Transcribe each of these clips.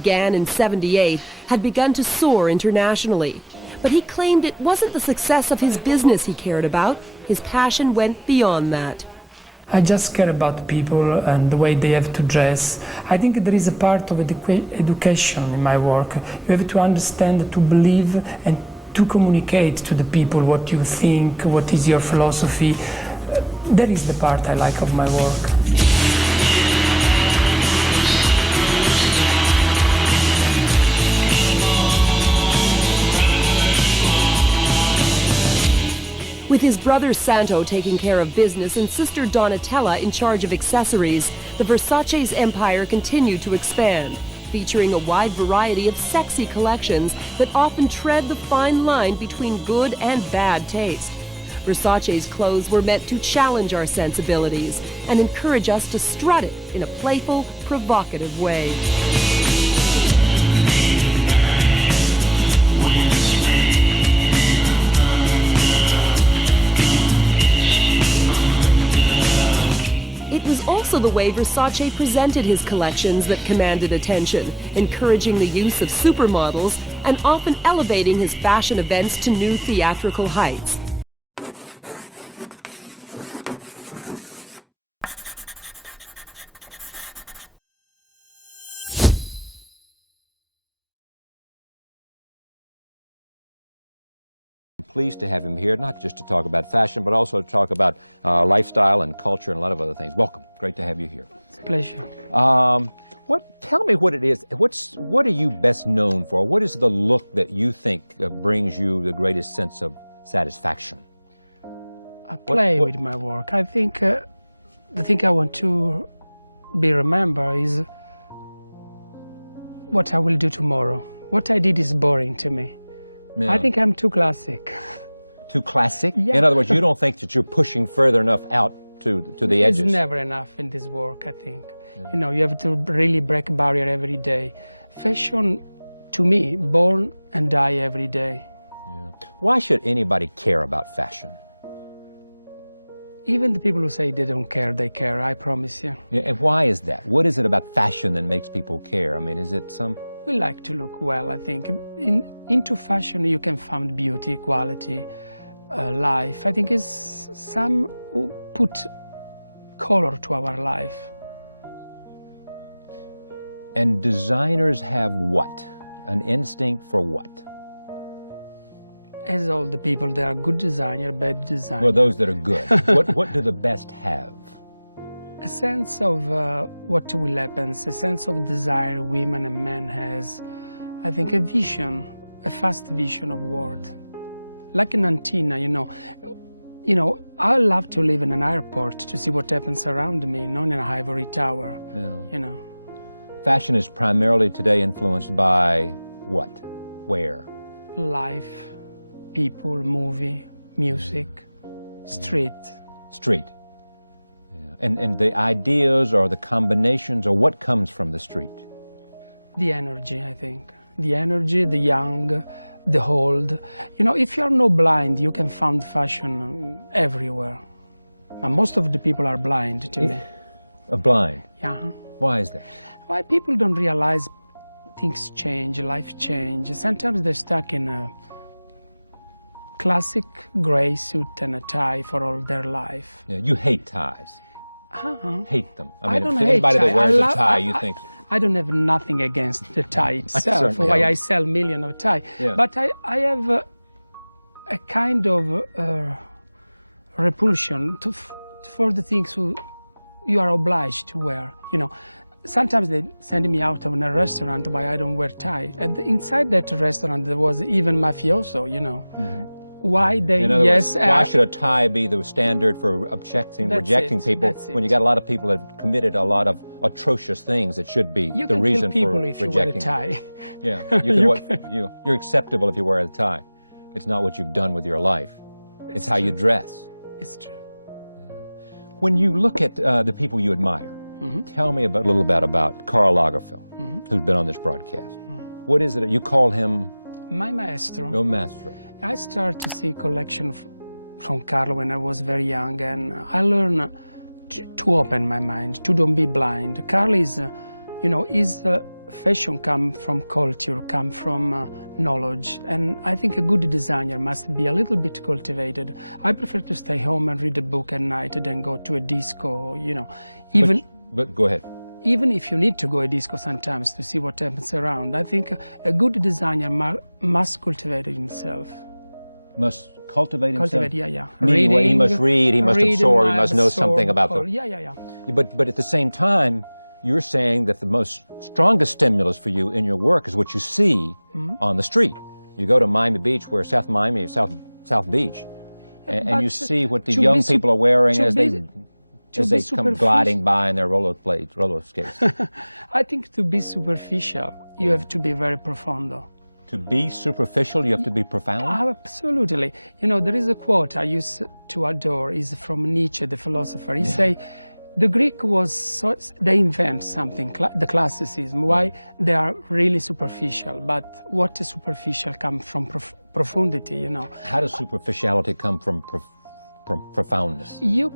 began in '78, had begun to soar internationally. But he claimed it wasn't the success of his business he cared about. His passion went beyond that. I just care about people and the way they have to dress. I think there is a part of education in my work. You have to understand, to believe, and to communicate to the people what you think, what is your philosophy. That is the part I like of my work. With his brother Santo taking care of business and sister Donatella in charge of accessories, the Versace's empire continued to expand, featuring a wide variety of sexy collections that often tread the fine line between good and bad taste. Versace's clothes were meant to challenge our sensibilities and encourage us to strut it in a playful, provocative way. It was also the way Versace presented his collections that commanded attention, encouraging the use of supermodels and often elevating his fashion events to new theatrical heights. Pleased to have him here, not just to talk about fashion, but also to talk about lifestyle and culture and a lot of other things. Welcome. Great to have you here. It's a pleasure. Tell me what it is. What are you best known for? What is the look that you think brings you the greatest sense of satisfaction? I play with my work. I think the thing I want to be remembered is what I will do tomorrow. What I did is boring to me. Yeah. I think I'm too classic. Too classic? Yeah. In other words, you don't think that you're pushing further enough out to the edges? It's never enough in this work, I think. Yeah. You know, you have to really break a barrier every day. Fashion, to me, born and die every day. Yeah. Why should anybody care about fashion? Even the people who say they don't care, they care, I promise you. Yeah, and why is that? What is it about fashion that makes people care? I mean, is it some... We like to look well, I think. Into fashion you can find beauty, quality, life. I think it's some who put color to our life. And designers have what? An instinct for what? As all the people, there are good designers, bad designers. Well, those that are good. What do the best have? A sense of what will happen, a sense of desire women and men has. I think a vision, a fast vision of world. Like an antenna, you know. I love to live in an airport to see what happens around me, not in an ivory tower, you know. Fashion is primarily today influenced by what? Where? Life, people, movie, music, street. Street. Yeah. And the ideas or the combinations or what comes from the street? The energy, I think. The energy, the young, the old. You know, if you're not blind, you can find fashion everywhere. And most of the people are blind to me. Blind? Yeah. Why is that? Why people don't realize things change, life change. Sometimes they're stuck in a classic gray suit and a tie for all their life. Yeah, you hate ties. Hate them. I don't if hate anybody tie. that wears a tie, you think... I don't have nothing against the tie itself, why I sell millions of ties. Yeah. But I have a kind of repulsion for the things you are obliged to wear. You know, sometimes they send me out of a restaurant why I don't wear tie. And inside that restaurant there was even mafioso, you know. Mm-hmm. Why they, in other words, why should a rejecting people when you got a lot of people that have committed a lot of atrocious things that should be the reason for rejecting? You can kill people if you wear a tie. Yeah, you're acceptable if you wear a tie. It's not what you've done with your life. It's how you dress. It's true. When you look at the people you admire, tell me a little bit about Karl Lagerfeld, who's been on this broadcast. What is it? You call him? My maestro. Your maestro. I started to see collection from Karl when I was very young, and I learned to open my mind, to don't be blind. Karl is, is fashion comes from culture, comes from knowledge, and I think a good designer must be a little bit cultivated. I prefer to stay home and read a book at night than go to a disco, you know. But go ahead. Even if you need to go to a disco sometimes to see what happens around, I think a good designer must cultivate himself. Must cultivate himself? Cultivate, yeah. Meaning he must read, he must absorb, he must know something about the... Yeah. But at the same time, you're saying that the most strongest stimulus for you in your work is what you see on the street. You go to Miami Beach, where South Miami, South Beach, and you see what the young people are wearing as they come gliding by in their roller skates. I think to be superficial, you have to be very profondo. To be superficial, you have to be profound? Absolutely. You know, there is a quote I used to adore, is from Nietzsche, the philosopher. He say, the Greek was, they invent something, the classicism, why they are really superficial, but what is superficial comes from profundity, you know. How does superficiality come from profoundness? You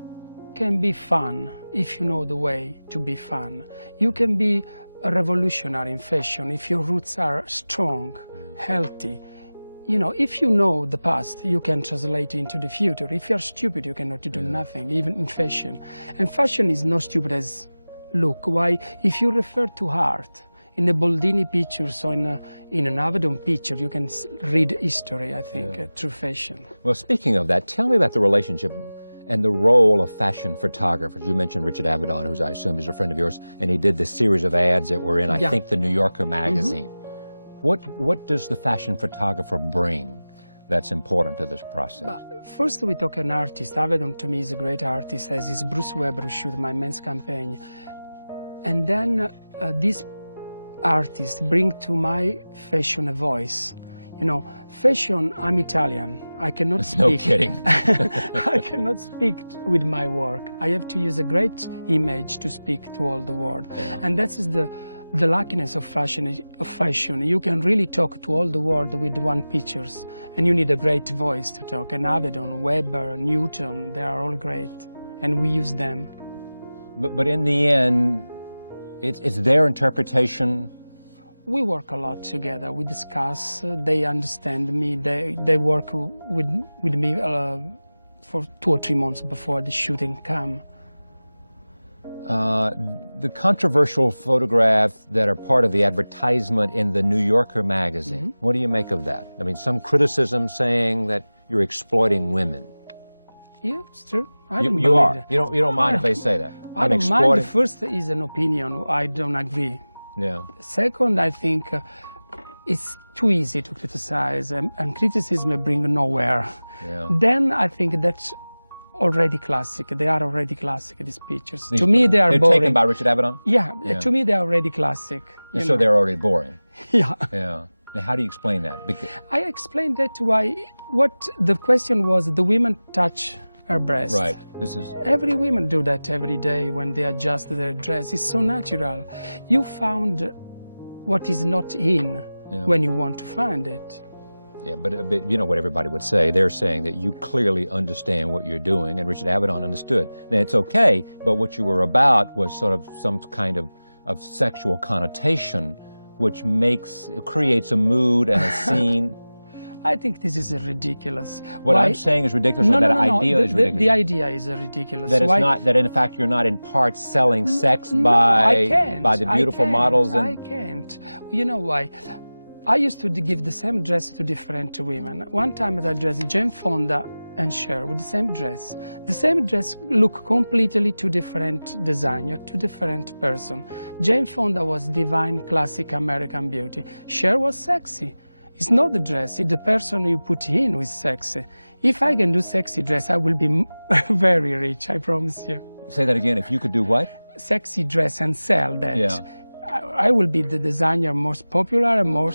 can be fun if you know the way to be fun. You can be a revolutionary in fashion if your roots are strong, healthy. You know, if you know the past, you can translate it into the future. If you're stupid, you cannot do nothing, even in fashion. And fashion is not stupid as look. Why? If you refer to art, in a Boldini picture, so in an Avedon picture, you can read history, I think, through fashion. Well, speaking of that, tell me about the relationship and the role of fashion photographers. You mentioned Richard Avedon, who I assume is a friend of yours, and he did this series of ads that were in, I think, the New Yorker magazine. What does the fashion photographer bring that's important to this process? First, we talk an artist. Avedon, to me, is a great artist, as is Bruce Weber, who shot my men's campaign. And then this artist bring to my fashion a voice. You know, fashion, I'm Italian. I cannot speak. No kidding. I cannot speak with my work. I have to use a great image to speak to all the world. And that is the luckiness of fashion. You can really talk to all the world with one pictures, and you need a great voice to talk. And Avedon, Weber, Newton, they are all great, and we use them. But in the end, it's their interpretation. We work a lot together. We discuss. They understand me. They work with me for 2 or 3 months before the shooting come. The controversial photographs that are part of the advertisement in the New Yorker magazine, what do you make of that? I mean, some criticism saying that you're exploiting women. Yeah, it's true. You are. You don't mind if they say that? I don't mind. The first is an opinion. I don't agree. Yeah. Second, I think it's too easy to criticize, and criticism bring nowhere. Yeah. Then I think that's already classic. They are already classic, these pictures. To me, they are boring. They're taken by Richard Avedon? Yeah, to me, they are already classic. So they're already boring? Yeah. Yeah. Now, how do you explain that? I explained that why, what the question was, the women touch her breast. Right. Every woman do that every day when they adjust their dress. It's so natural. You found what is not in when you want to find it. Yeah, but you know what everybody would say. They're saying that you clearly understand what you're doing, and Richard Avedon understood. Now, it's okay, but what you were about was sort of some kind of sexual connotation, which creates a mood and a scene. I think this is ridiculous. What I'm saying is ridiculous, or that idea is ridiculous? The idea is ridiculous. That it's not, that in fact you're not in part selling sex by the beautiful models? I can't. You know why? I used to give the same dress to different women. One time I dressed Jane Fonda and Cher with the same dress. The same dress look completely two different designer, two different person. Jane Fonda was divine, classic American beauty. Cher was sexy. It's not the dress, it's the person you put in who is sexy. If I can do sexy dress, I will be very rich, I promise you. Say that again, if you could do what? Sexy dress and sell that. Yeah. I will be the designer most popular and more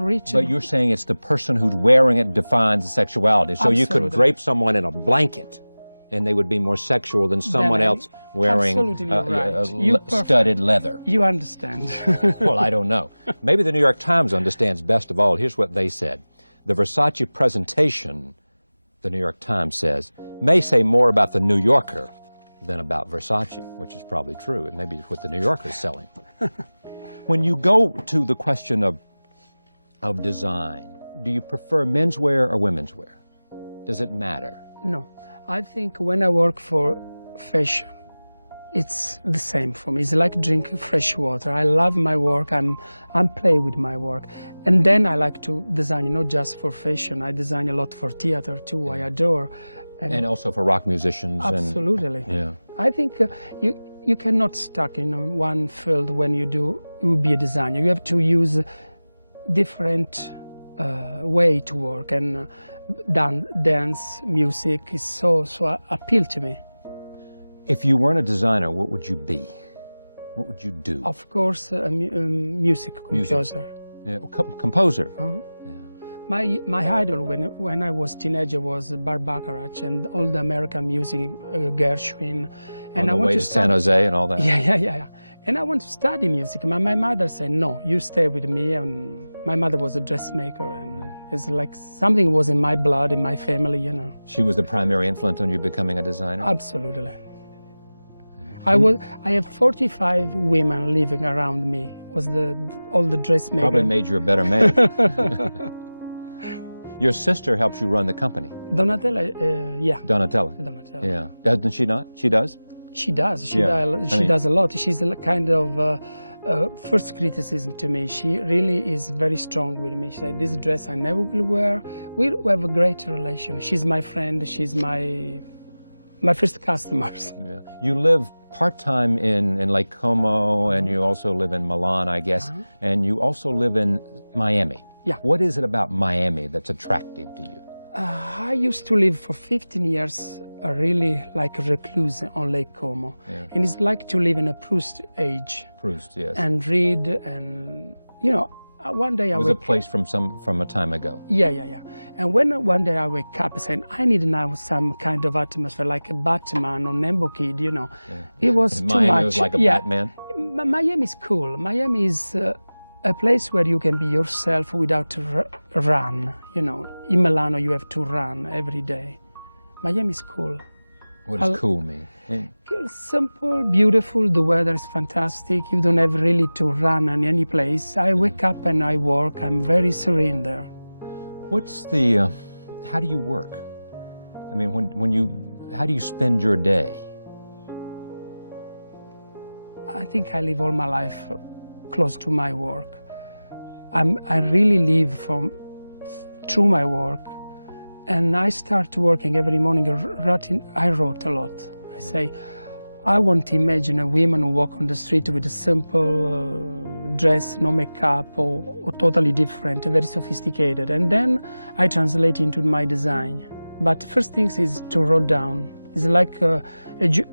rich. But you're saying it's the person who's wearing it defines the sexuality. So you could drape someone in a blanket and they would be more sexual than someone else wearing studded leather. You understand. Well, I don't know. Maybe the New York Times understands best of all. Here's what they said. The Versace presentation, the New York Times says, may say more about the New Yorker than about Versace, which is probably true. It may be what the New Yorker is selling. When you go to the question of design, do you prefer menswear or women's wear? Does it matter? No, I think when I work for fashion, it's the same for me. It's like drinking fresh water. I love my work. I'm play with my work, and then I like to design, not just for fashion. I design a lot for theater too. Yeah. I adore, and also for rock musicians. Absolutely. And, yeah. I think you cannot stuck in one field when you be a designer. You have to use different way to work, and dance, music is so appeal to me. If you weren't a designer, what would you be? What would you do? Of course, a music composer. Yeah, composer. Uh-huh. Yeah. My idol when I was teenager was Bacharach and all the American music, Gershwin. And On the way to San Jose and all that. Yeah. And I want to study music. My mother said, no, you stay with me. And my mother was a dressmaker, and it's like something was in my blood, in my family, you know. She was the primary influence on you becoming a designer? Absolutely. I have 45 women living around me. All the dressmakers. Probably made you a better man. Your sister helps you run the company. Donatella, yeah. Donatella. Yeah. Doesn't she not? She does? She does. She does a lot. She's a kind of first criticism to me. She really is very strong with me. She said, this dress I never will wear. We have a great relation. She's my friend. She's my first customers. Yeah. You live part-time in Lake Como, and you also live in Milan, I guess, and you also live in Miami. Yeah. What is it about Miami that's attractive to you? I used to live for 15 years, really like a recluse on Lake Como. Yeah. And it's like to live in a Proust age. Proust, yes. And read, and, you know, one day it was a place from a time ago. Yeah. And when one day I wake up saying, I need now some kind of atmosphere, like a Batman or Nembo Kid, you know. Yeah. It was too Miami much. Was like a Batman? Miami is cool. Miami is a place where you can be yourself without run, you know. In Milano you have to run every day. Miami is cool. What does cool mean? Simple, beautiful, the weather is fantastic. You don't have really to run in any place. I wake up and I work. I'm very serene there. What's the, how do you work? I mean, how do you spend your day? I think I live all my life close to my work. I really live through my work. And I start working every morning. I wrote a lot. I say, I want to imagine a woman who walk on the street with a simple dress, no makeup, or totally different, very sophisticated. And then I translate into my design. But first things is to write down. It's like a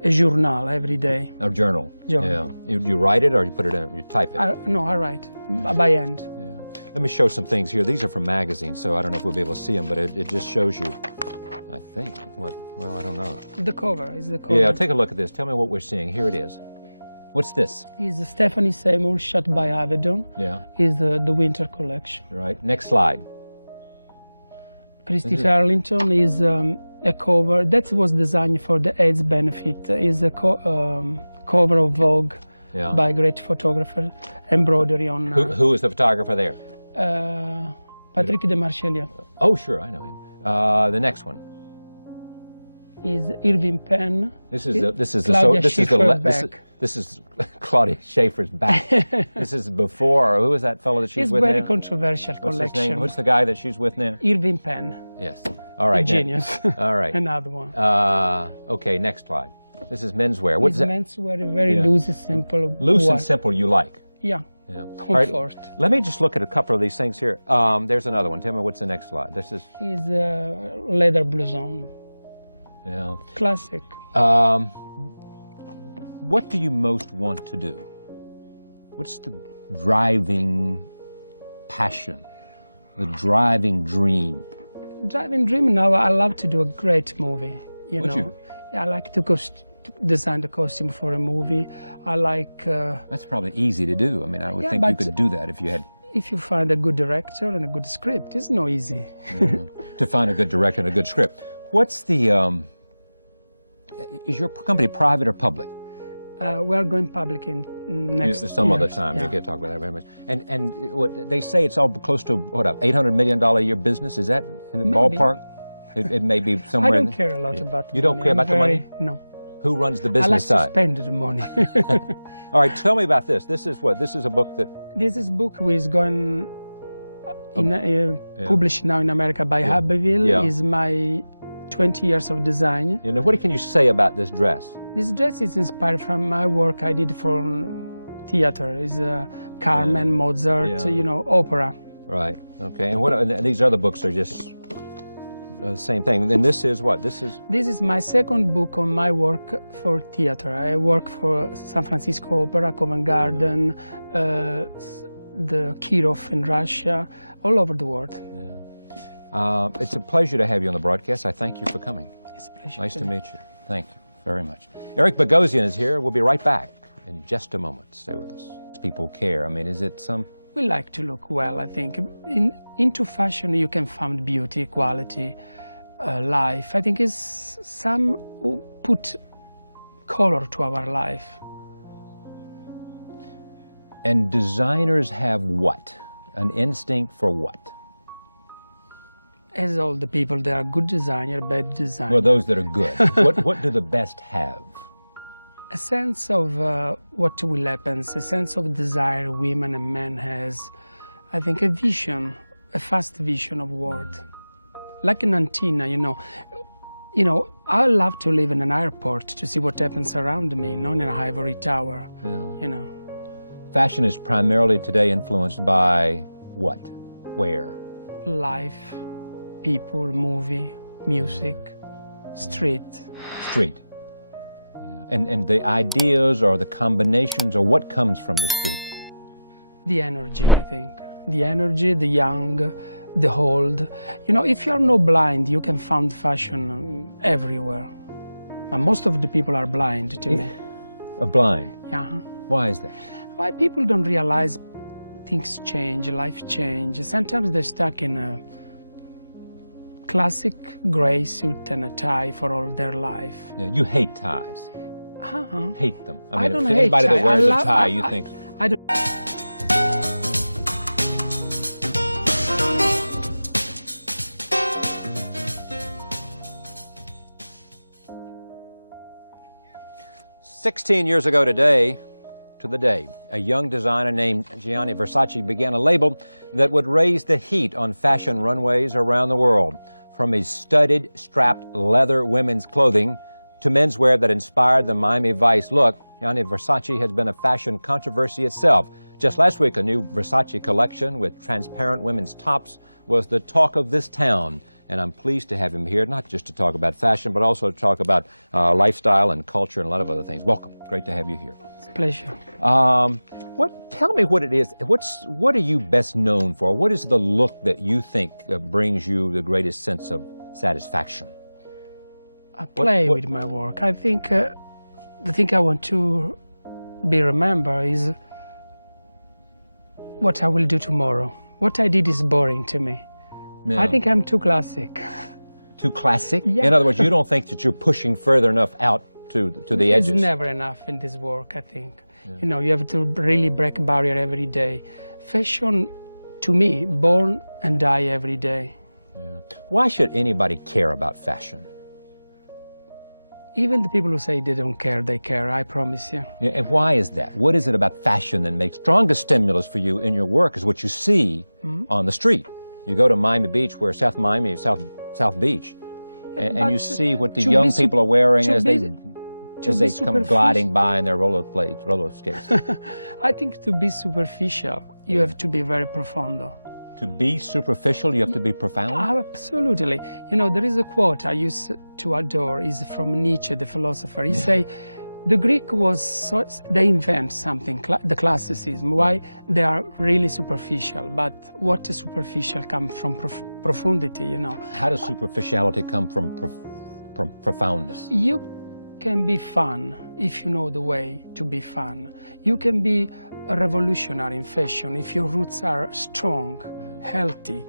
journal every day. A journal. Yeah. You write it, or you put it in, you type it? No, I write by hand. Yeah. Let me show some things here. These are from magazines, so I don't know if we'll be able to see them, but it just shows you, I think, well, I don't know. The cover is the cover. Yeah, take a look at this. Tell me what we're seeing. Here it is. What's this? It's Stephanie Seymour shot by Avedon. Yeah. It's the winter collection. Right. Next slide. Christy Turlington is a cover. That was designed for the AIDS benefit. Is a cover of Vogue by a great photographer. Embroidery on... Who is the photographer there? Patrick de Marchelier. Oh, sure, I know him. The next one is Irving Penn. This is Claudia Schiffer's back. This is before. Who is that fellow that she's with now? It's very controversial collection. What's his name? What's the guy that she's with now? Irving Penn. Yes. All right. Genius. All right. Another one. Okay. Next slide. This is menswear. What's that? Menswear, very loose and simple. Loose and simple. You like? Yeah. Yeah. Comfort. Right, let me just look at a couple of these things here. There's another one. Tell me what's the next slide. This is leather blouson. Yeah. Classic. What do you most want to do? What's the driving passion, the driving dream? Driving dream. Now I love to do a great movie. You know, I like to design the costume for a movie. I like... That's probably easy to do. I mean, I would think you could do that if you had... If you find a good director and a good script, it's not easy. To find a good director and a good script. What's the... is your company private or public? We are going public in next some year. other time. Yeah. You can talk about that very much. And what they say it's all close to what, $800 million a year business. Is that in the Maybe. ballpark? It may be I somewhere. don't care a lot about the You don't money. care I'm about the money? No. Who runs the I business like to side? spend the money. All right, tell me about this. This is what? This is a book that. This is book which is going published now in America by Abbeville. Yeah. Is my 20 years of design. You know, what can you say about this dress? This dress is inspired from my work I did for theater. It's Carmen, Mozart, opera. Right. Okay. And what? And these other books are just the same thing. And this is what? This is my second book on my work for theater. I work for San Francisco Opera, Covent Garden, the Kirov in Russia, all over the world. It's a pleasure to have you on the broadcast. I thank you for coming. It's a pleasure. Nice to meet you. Thank you very much. Eric Bogosian is here. We'll be right back in just a moment. Stay with us. People care. I mean, is it some... We like to look well, I think. Into fashion, you can find beauty, quality, life. I think it's some who put color to our life. And designers have what? An instinct for what? As all the people, there are good designer, bad designer. Well, those that are good. What do the best have? A sense of what will happen, a sense of desire women and men has. I think a vision, a fast vision of world. Like an antenna, I love to live in an airport to see what happens around me, not in an ivory tower, Fashion is primarily today influenced by what? Where? Life, people, movie, music, street. Street. And the ideas or the combinations or what comes from the street? The energy, I think. The energy, the young, the old. If you are not blind, you can find fashion everywhere. And most of the people are blind to me. Blind? Yeah. Why is that? Why people don't realize things change, life change. Sometimes they're stuck in a classic gray suit and a tie for all their life. Yeah, you hate ties. Hate them. I mean, don't if hate anybody tie. that wears a tie, you think... I don't. "16 years ago today, to the day, a young designer named Gianni Versace began a label that would raise the heat on fashion runways around the world. From his studded, strapped leather women's clothing to menswear that inspired the Miami Vice look, Gianni Versace has been a fashion controversy itself. Just last week, a new Versace collection with transparent women's tops was the talk of this town. And I'm pleased to have him here, not just to talk about fashion, but also to talk about lifestyle and culture and a lot of other things. Welcome. Great to have you here. It's a pleasure. Tell me what it is. What are you best known for? What is the look that you think brings you the greatest sense of satisfaction? I play with my work. I think the thing I want to be remembered is what I will do tomorrow. What I did is boring to me. Yeah. I think I'm too classic. Too classic? Yeah. In other words, you don't think that you're pushing further enough out to the edges? It's never enough in this work, I think. Yeah. You have to really break barrier every day. Fashion, to me, born and die every day. Yeah. Why should anybody care about fashion? Even the people who say they don't care, they care, I promise you. Yeah, and why is that? What is it about fashion that makes strongest stimulus for you in your work is what you see on the street. You go to Miami Beach, where South Miami, South Beach, and you see what the young people are wearing as they come gliding by in their roller skates. I think to be superficial, you have to be very profondo. To be superficial, you have to be profound? Absolutely. There is a quote I used to adore, is from Nietzsche, the philosopher. He say, the Greek they invent something, the classicism, why they are really superficial, but what is superficial comes from profundity, How does superficiality come from profoundness? You can be fun if you know the way to be fun. You can be a revolutionary in fashion if your roots are strong, healthy.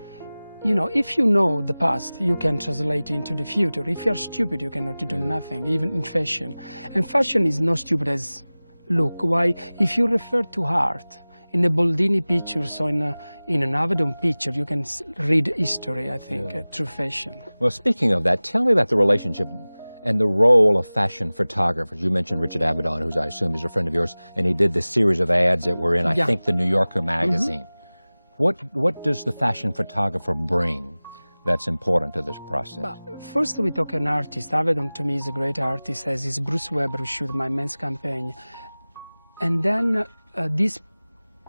If you know the past, you can translate into the future. If you're stupid, you cannot do nothing, even in fashion. And fashion is not stupid as look. Why, if you refer to art, in the Boldini pictures or in an Avedon picture, you can read history, I think, through fashion. Well, speaking of that, tell me about the relationship and the role of fashion photographers. You mentioned Richard Avedon, who I assume is a friend of yours, and he did this series of ads that were in, I think, the New Yorker magazine. What does the fashion photographer bring that's important to this process? But first we talk an artist. Avedon to me is a great artist, as is Bruce Weber, who shot my men's campaign. And then these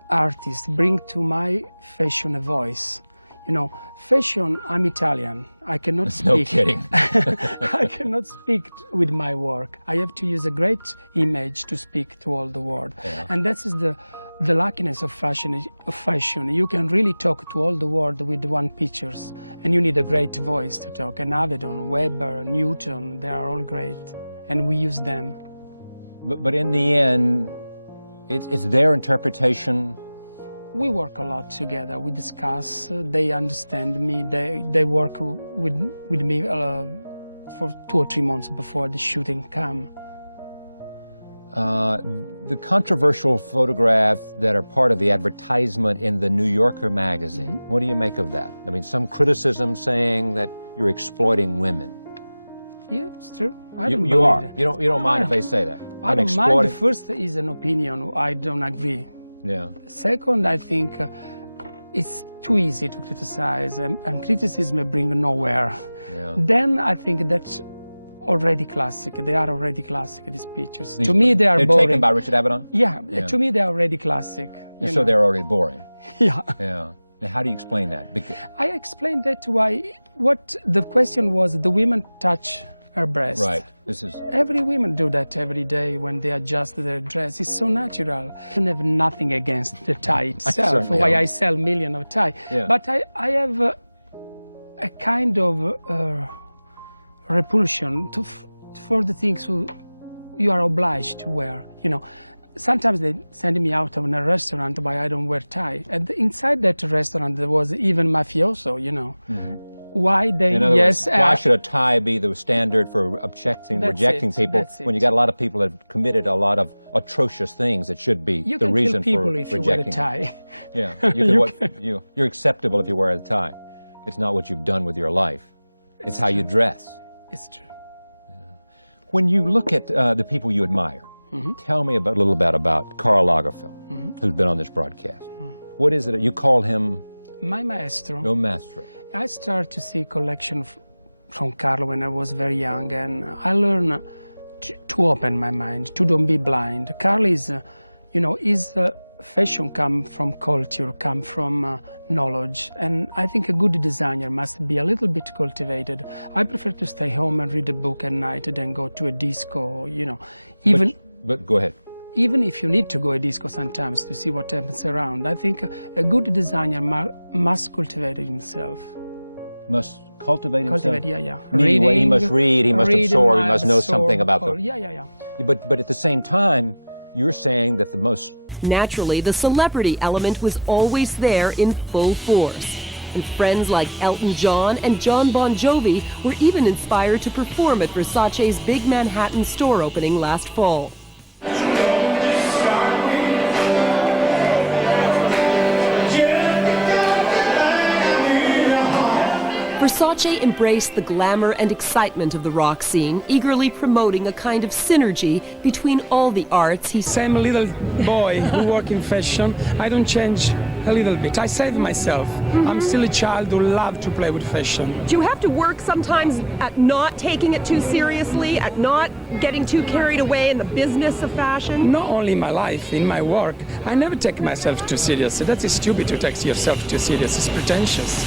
artists bring to my fashion a voice. You know, fashion, I'm Italian. I cannot speak. No kidding. I cannot speak with my work. I have to use a great image to speak to all the world. And that is the luckiness of fashion. You can really talk to all the world with one pictures. And you need a great voice to talk. And Avedon, Weber, Newton, they are all great. And we use them. But in the end, it's their interpretation. We work a lot together. We discuss. They understand me. They work with me for 2 or 3 months before the shooting come. The controversial photographs that are part of the advertisement in the New Yorker magazine, what do you make of that? I mean, some criticism saying that you're exploiting women. Yeah, it's true. You are. You don't mind if they say that? I don't mind. The first is an opinion. I don't agree. Yeah. Second, I think it's too easy to criticize, and criticism brings nowhere. Yeah. Then I think that's already classic. They are already classic, these pictures. To me, they are boring. They're taken by Richard Avedon? Yeah, to me, they are already classic. So they're already boring? Yeah. Yeah. Now, how do you explain that? I explained that what the question was, the women touch her breast. Right. Every woman do that every day when they adjust their dress. It's so natural. I don't have nothing against the tie itself, why I sell millions of tie. Yeah. But I have a kind of repulsion for the things you are obliged to wear. You know, sometimes they send me out of a restaurant why I don't wear tie. And inside that restaurant there was even mafioso, you know. Why they, in other words, why should a tie be the standard for rejecting people when you got a lot of people that have committed a lot of atrocious things that should be the reason for rejecting? You can kill people if you wear a tie. Yeah, you're acceptable if you wear a tie. It's not what you've done with your life. It's how you dress. It's true. Yeah. When you look at the people you admire, tell me a little bit about Karl Lagerfeld, who's been on this broadcast. What is it that you call him? My maestro. Your maestro. I started to see collection from Karl when I was very young, and I learned to open my mind, to don't be blind. Karl is, his fashion come from culture, come from knowledge, and I think a good designer must be a little bit cultivated. I prefer to stay home and read a book at night than go to a disco, even... But go ahead. Even if you need to go to a disco sometimes to see what happens around, I think a good designer must cultivate himself. Must cultivate himself? Yeah. Meaning he must read, he must absorb, he must know something about the... Yeah. But at the same time, you're saying that the most... Naturally, the celebrity element was always there in full force. And friends like Elton John and John Bon Jovi were even inspired to perform at Versace's big Manhattan store opening last fall. Versace embraced the glamour and excitement of the rock scene, eagerly promoting a kind of synergy between all the arts. Same little boy who works in fashion. I don't change a little bit. I save myself. I'm still a child who loves to play with fashion. Do you have to work sometimes at not taking it too seriously, at not getting too carried away in the business of fashion? Not only in my life, in my work. I never take myself too seriously. That's stupid to take yourself too serious. It's pretentious.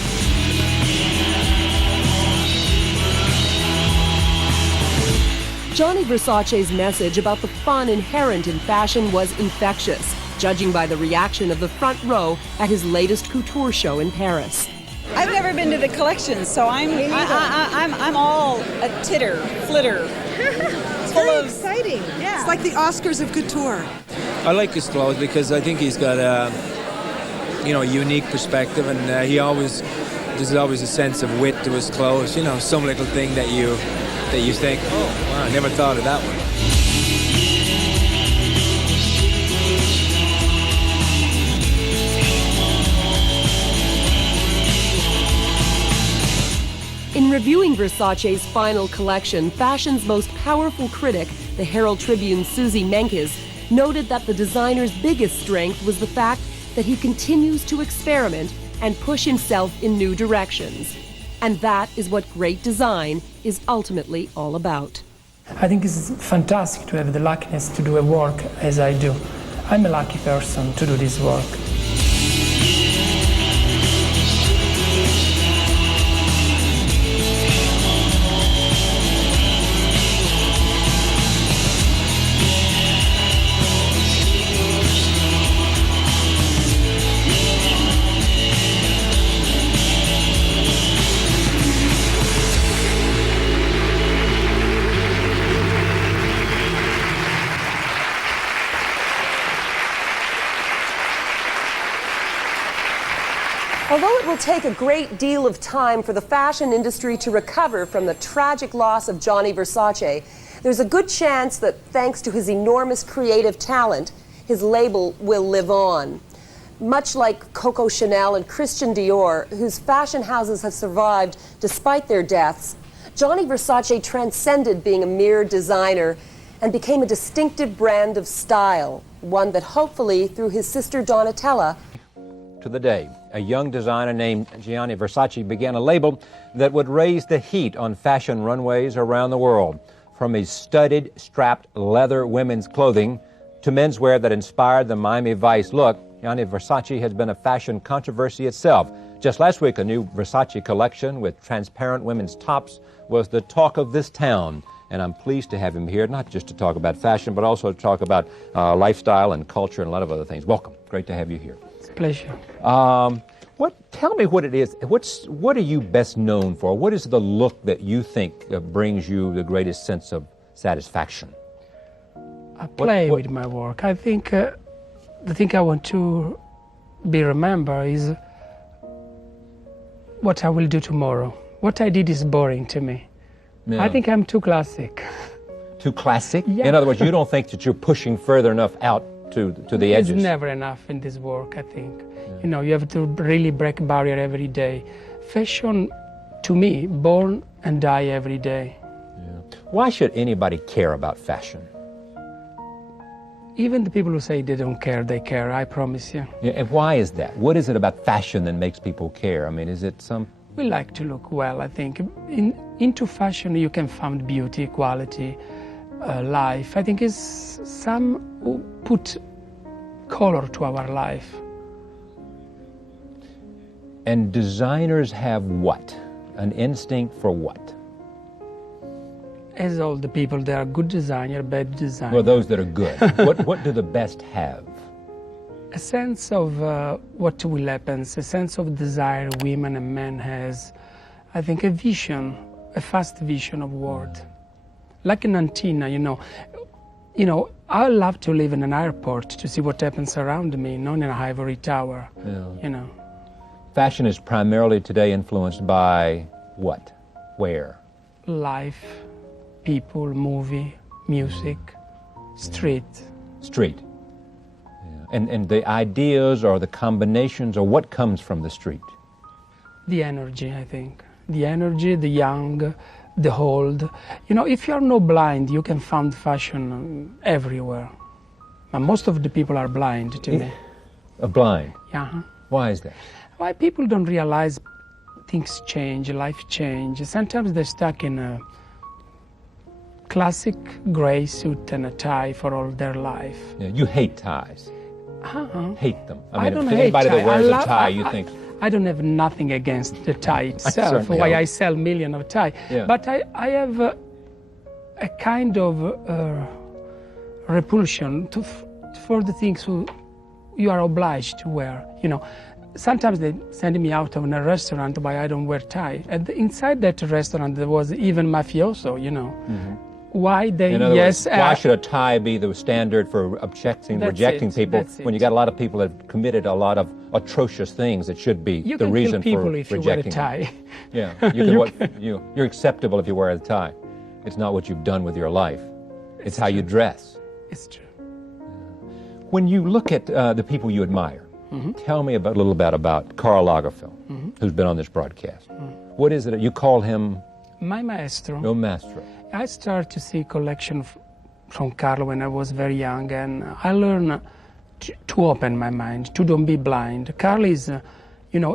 Gianni Versace's message about the fun inherent in fashion was infectious, judging by the reaction of the front row at his latest couture show in Paris. I've never been to the collection, so I'm all a titter, flitter. It's very exciting. Yeah. It's like the Oscars of couture. I like his clothes because I think he's got a unique perspective, and there's always a sense of wit to his clothes. Some little thing that you think, oh, wow, I never thought of that one. In reviewing Versace's final collection, fashion's most powerful critic, the Herald Tribune's Susie Menkes, noted that the designer's biggest strength was the fact that he continues to experiment and push himself in new directions. And that is what great design is ultimately all about. I think it's fantastic to have the luckiness to do a work as I do. I'm a lucky person to do this work. Although it will take a great deal of time for the fashion industry to recover from the tragic loss of Gianni Versace, there's a good chance that thanks to his enormous creative talent, his label will live on. Much like Coco Chanel and Christian Dior, whose fashion houses have survived despite their deaths, Gianni Versace transcended being a mere designer and became a distinctive brand of style, one that hopefully, through his sister Donatella, To the day, a young designer named Gianni Versace began a label that would raise the heat on fashion runways around the world. From his studded, strapped leather women's clothing to menswear that inspired the Miami Vice look, Gianni Versace has been a fashion controversy itself. Just last week, a new Versace collection with transparent women's tops was the talk of this town. And I'm pleased to have him here, not just to talk about fashion, but also to talk about lifestyle and culture and a lot of other things. Welcome. Great to have you here. Pleasure. Tell me what it is. What are you best known for? What is the look that you think brings you the greatest sense of satisfaction? I play with my work. I think the thing I want to be remembered is what I will do tomorrow. What I did is boring to me. Yeah. I think I'm too classic. Too classic? Yeah. In other words, you don't think that you're pushing further enough out to the edges? It's never enough in this work, I think. You know, you have to really break barrier every day. Fashion, to me, born and die every day. Yeah. Why should anybody care about fashion? Even the people who say they don't care, they care, I promise you. Yeah, and why is that? What is it about fashion that makes people care? I mean, is it some... We like to look well, I think. Into fashion, you can find beauty, quality, life. I think it's some who put color to our life. And designers have what? An instinct for what? As all the people, there are good designer, bad designer. Well, those that are good. What do the best have? A sense of what will happen, a sense of desire women and men has. I think a vision, a fast vision of world. Like an antenna, you know, I love to live in an airport to see what happens around me, not in an ivory tower, you know. Fashion is primarily today influenced by what? Where? Life, people, movie, music, street. Street. Yeah. And the ideas or the combinations or what comes from the street? The energy, I think. The energy, the young, the old. You know, if you're not blind, you can find fashion everywhere. And most of the people are blind to me. Blind? Yeah. Why is that? Why people don't realize things change, life change. Sometimes they're stuck in a classic gray suit and a tie for all their life. Yeah, you hate ties. Hate them. I don't if hate anybody tie. that wears a tie, you think... I don't have nothing against the tie itself, why I sell millions of ties. Yeah. But I have a kind of repulsion for the things you are obliged to wear. You know, sometimes they send me out of a restaurant why I don't wear tie. And inside that restaurant there was even mafioso, you know. Mm-hmm. Why they, in other words, why should a tie be the standard for rejecting people when you got a lot of people that have committed a lot of atrocious things that should be the reason for rejecting? You can kill people if you wear a tie. Yeah, you're acceptable if you wear a tie. It's not what you've done with your life. It's how you dress. It's true. When you look at the people you admire, tell me a little bit about Karl Lagerfeld, who's been on this broadcast. What is it? You call him? My maestro. Your maestro. I started to see collection from Carlo when I was very young, and I learned to open my mind, to don't be blind. Carlo is,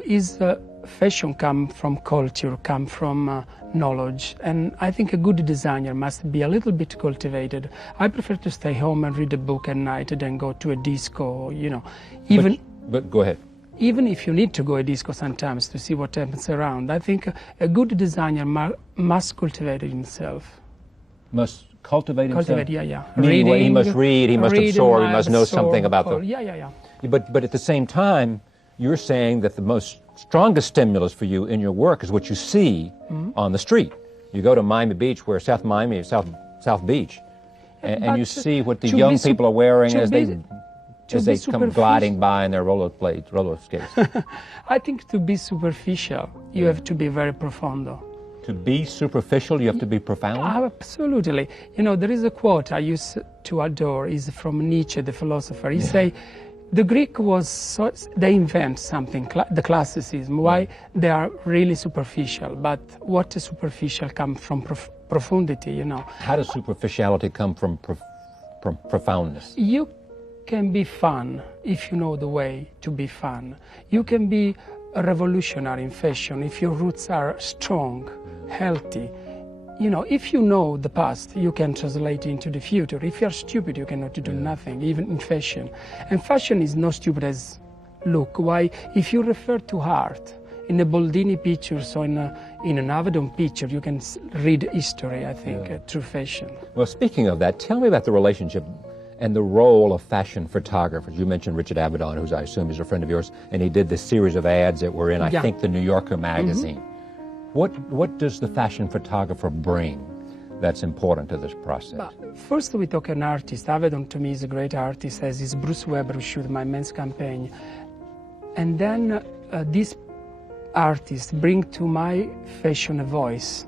his fashion come from culture, come from knowledge, and I think a good designer must be a little bit cultivated. I prefer to stay home and read a book at night than go to a disco, even. But go ahead. Even if you need to go a disco sometimes to see what happens around, I think a good designer must cultivate himself. Must cultivate himself? Yeah. Meaning Reading, he must read, he must absorb, he must know something about the... Yeah. But at the same time, you're saying that the most strongest stimulus for you in your work is what you see on the street. You go to Miami Beach, where South Miami, South Beach, and you see what the young people are wearing as they come gliding by in their roller skates. I think to be superficial, you have to be very profondo. To be superficial, you have to be profound? Absolutely. There is a quote I used to adore, is from Nietzsche, the philosopher. He say, the Greek was, they invent something, the classicism, why they are really superficial, but what is superficial comes from profundity, How does superficiality come from profoundness? You can be fun if you know the way to be fun. You can be a revolutionary in fashion if your roots are strong, healthy. If you know the past, you can translate into the future. If you're stupid, you cannot do nothing, even in fashion. And fashion is not stupid as look. Why? If you refer to art, in a Boldini picture, so in an Avedon picture, you can read history, I think, through fashion. Well, speaking of that, tell me about the relationship and the role of fashion photographers. You mentioned Richard Avedon, who I assume is a friend of yours, and he did this series of ads that were in, I think, the New Yorker magazine. What does the fashion photographer bring that's important to this process? First, we talk an artist. Avedon, to me, is a great artist, as is Bruce Weber, who shot my men's campaign. And then this artist bring to my fashion a voice.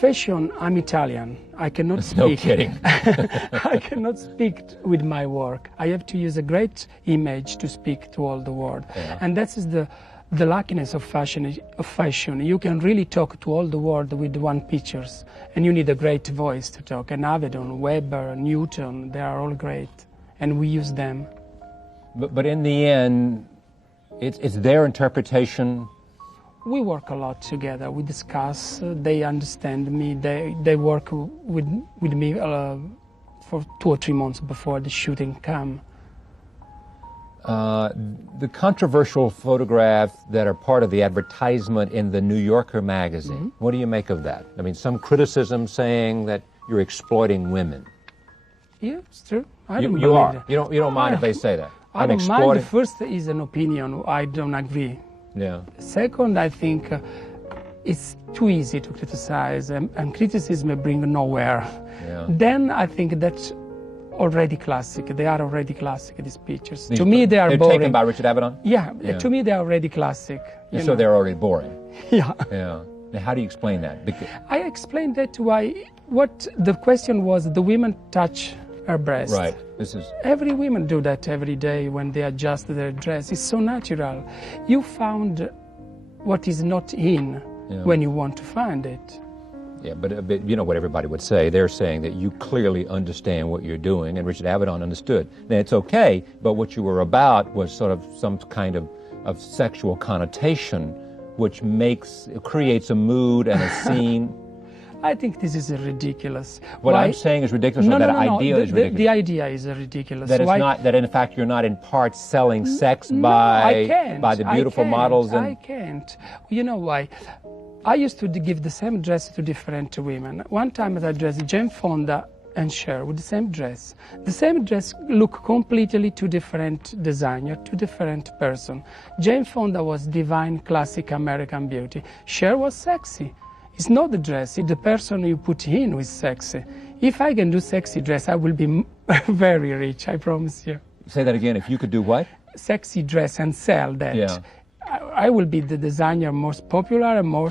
Fashion, I'm Italian. I cannot speak. No kidding. I cannot speak with my work. I have to use a great image to speak to all the world. Yeah. And that's the luckiness of fashion. You can really talk to all the world with one pictures, and you need a great voice to talk. And Avedon, Weber, Newton, they are all great, and we use them. But in the end, it's their interpretation. We work a lot together. We discuss. They understand me. They work with me for 2 or 3 months before the shooting come. The controversial photographs that are part of the advertisement in the New Yorker magazine, what do you make of that? I mean, some criticism saying that you're exploiting women. Yeah, it's true. You are. You don't mind if they say that? I don't mind. The first is an opinion. I don't agree. Yeah. Second, I think it's too easy to criticize, and criticism brings nowhere. Yeah. Then I think that's already classic. They are already classic, these pictures. To me, they are boring. They're taken by Richard Avedon? Yeah, to me, they are already classic. So they're already boring? Yeah. Now, how do you explain that? I explained that what the question was, the women touch her breast. Right. Every woman do that every day when they adjust their dress. It's so natural. You found what is not in when you want to find it. Yeah, but you know what everybody would say. They're saying that you clearly understand what you're doing, and Richard Avedon understood. Now, it's okay, but what you were about was sort of some kind of sexual connotation, which creates a mood and a scene. I think this is ridiculous. What I'm saying is ridiculous, or that idea is ridiculous? The idea is ridiculous. That it's not, that in fact you're not in part selling sex by the beautiful models? I can't. You know why? I used to give the same dress to different women. One time I dressed Jane Fonda and Cher with the same dress. The same dress look completely two different designer, two different person. Jane Fonda was divine, classic American beauty. Cher was sexy. It's not the dress, it's the person you put in who is sexy. If I can do sexy dress, I will be very rich, I promise you. Say that again, if you could do what? Sexy dress and sell that. Yeah. I will be the designer most popular and more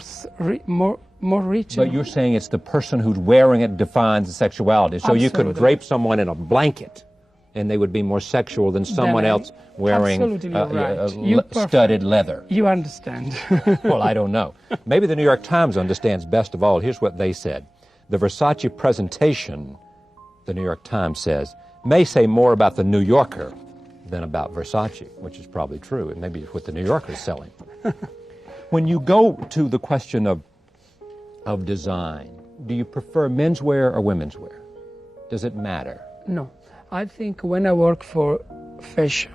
rich. But you're saying it's the person who's wearing it defines the sexuality. So Absolutely. You could drape someone in a blanket and they would be more sexual than someone else wearing absolutely right. studded leather. You understand. Well, I don't know. Maybe the New York Times understands best of all. Here's what they said. The Versace presentation, the New York Times says, may say more about the New Yorker than about Versace, which is probably true. It may be what the New Yorker is selling. When you go to the question of design, do you prefer menswear or women's wear? Does it matter? No. I think when I work for fashion,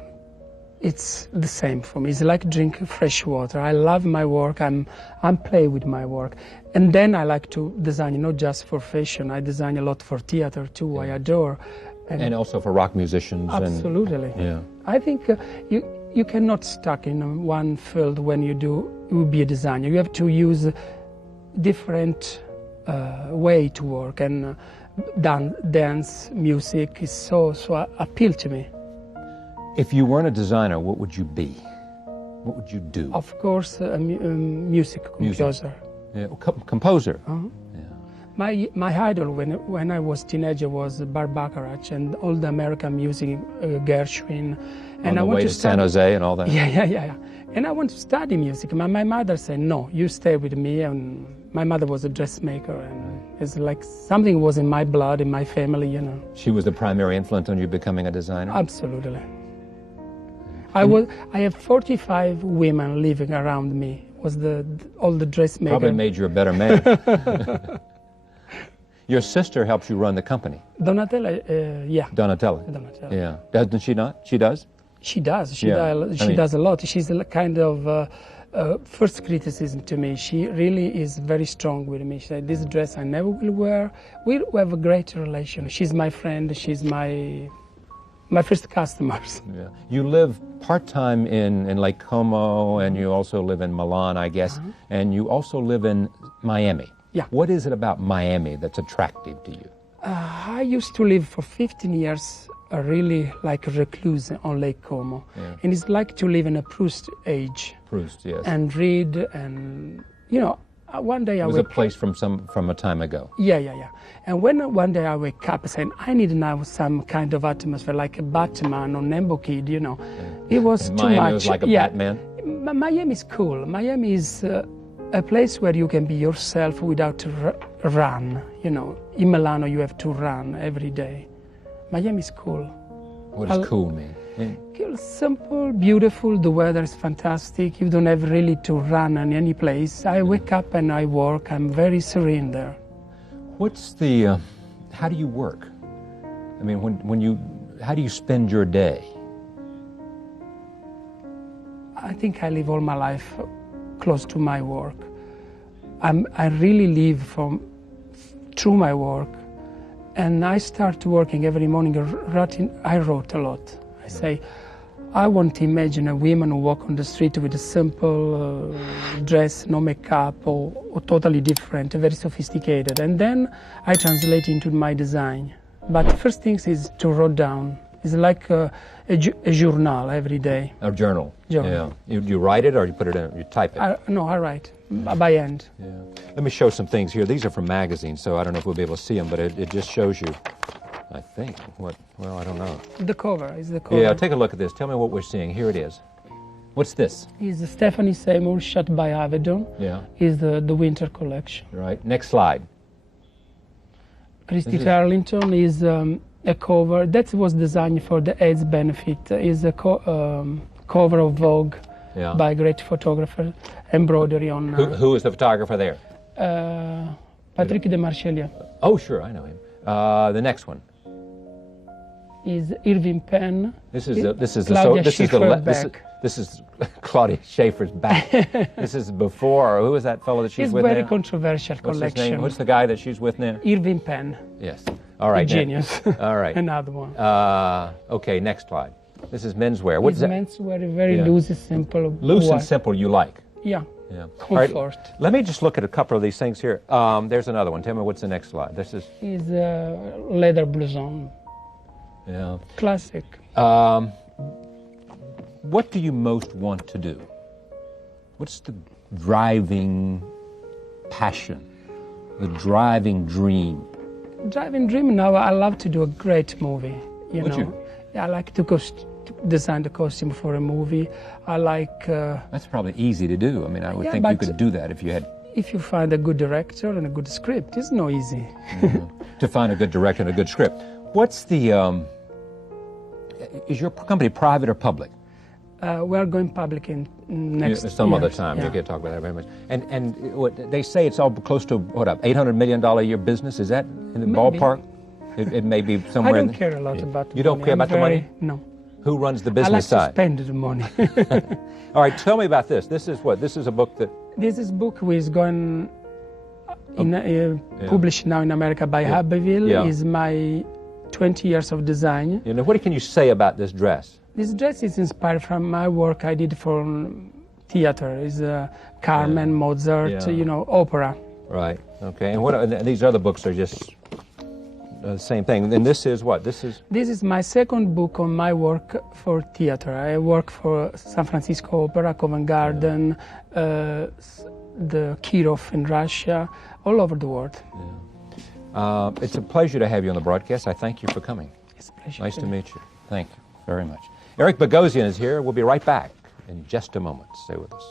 it's the same for me. It's like drinking fresh water. I love my work. I'm play with my work. And then I like to design, not just for fashion. I design a lot for theater too. Yeah. I adore. And also for rock musicians. Absolutely. Yeah. I think you cannot stuck in one field when you be a designer. You have to use different way to work, and dance, music is so appeal to me. If you weren't a designer, what would you be? What would you do? Of course, a music composer. Yeah. Composer. Uh-huh. Yeah. My idol when I was teenager was Bacharach and all the American music, Gershwin. And I went to San Jose and all that. Yeah. And I want to study music. My mother said, no, you stay with me. And my mother was a dressmaker, and it's like something was in my blood, in my family, She was the primary influence on you becoming a designer? Absolutely. I have 45 women living around me. Was all the dressmakers. Probably made you a better man. Your sister helps you run the company. Donatella, yeah. Donatella. Yeah. Doesn't she not? She does? She does. She does a lot. She's a kind of first criticism to me. She really is very strong with me. She said, this dress I never will wear. We have a great relation. She's my friend. She's my first customers. Yeah. You live part-time in Lake Como, and you also live in Milan, I guess, and you also live in Miami. Yeah. What is it about Miami that's attractive to you? I used to live for 15 years really like a recluse on Lake Como. Yeah. And it's like to live in a Proust age. Proust, yes. And read, and, one day it was a place from a time ago. Yeah. And when one day I wake up saying, I need now some kind of atmosphere, like a Batman or Nembo Kid, Yeah. It was too Miami much. Was like a Batman? Miami is cool. Miami is a place where you can be yourself without run. In Milano you have to run every day. Miami is cool. What does cool mean? Cool, simple, beautiful. The weather is fantastic. You don't have really to run in any place. I wake up and I work. I'm very serene there. What's the? How do you work? I mean, how do you spend your day? I think I live all my life close to my work. I really live through my work, and I start working every morning. I wrote a lot. I say, I want to imagine a woman who walk on the street with a simple dress, no makeup, or totally different, very sophisticated, and then I translate into my design. But first things is to write down. It's like a journal every day. A journal. Yeah. You write it, or you put it in? You type it? No, I write by hand. Yeah. Let me show some things here. These are from magazines, so I don't know if we'll be able to see them, but it just shows you. I think what? Well, I don't know. The cover is the cover. Yeah, take a look at this. Tell me what we're seeing. Here it is. What's this? Is Stephanie Seymour shot by Avedon. Yeah. Is the winter collection. Right. Next slide. Christy Turlington is a cover that was designed for the AIDS benefit. Is a cover of Vogue by a great photographer. Embroidery on. Who is the photographer there? Patrick de Marchelier. Oh, sure, I know him. The next one is Irving Penn. This is Claudia Schiffer's back. This is before. Who is that fellow that she's with now? It's very controversial collection. What's his name? What's the guy that she's with now? Irving Penn. Yes. All right. Genius. All right. Another one. Okay. Next slide. This is menswear. What's that? Menswear, very loose and simple. Loose and simple. You like? Yeah. Yeah. Comfort. All right, let me just look at a couple of these things here. There's another one. Tell me what's the next slide. This is leather blouson. Yeah. Classic. What do you most want to do? What's the driving passion? The driving dream? Driving dream now. I love to do a great movie. I like to design the costume for a movie. I like... That's probably easy to do. I mean, I would Yeah, think you but- could do that if you had... If you find a good director and a good script, it's not easy. to find a good director and a good script. What's the... is your company private or public? We are going public in next Some year. other time. Yeah. You can't talk about that very much. And what they say it's all close to, what, up, $800 million a year business? Is that in the Maybe. ballpark? It may be I somewhere don't in care a lot about the You don't money. care I'm about the money? No. Who runs the I business like side? to spend the money. All right, tell me about this. This is what? This is a book that... This is book which is going published now in America by Abbeville. Yeah. Is my 20 years of design. You know, what can you say about this dress? This dress is inspired from my work I did for theater. It's Carmen, Mozart, Yeah. you know, opera. Right. Okay. And what? And these other books are just the same thing. And this is what? This is My second book on my work for theater. I work for San Francisco Opera, Covent Garden, the Kirov in Russia, all over the world. It's a pleasure to have you on the broadcast. I thank you for coming. It's a pleasure. Nice to meet you. Thank you very much. Eric Bogosian is here. We'll be right back in just a moment. Stay with us.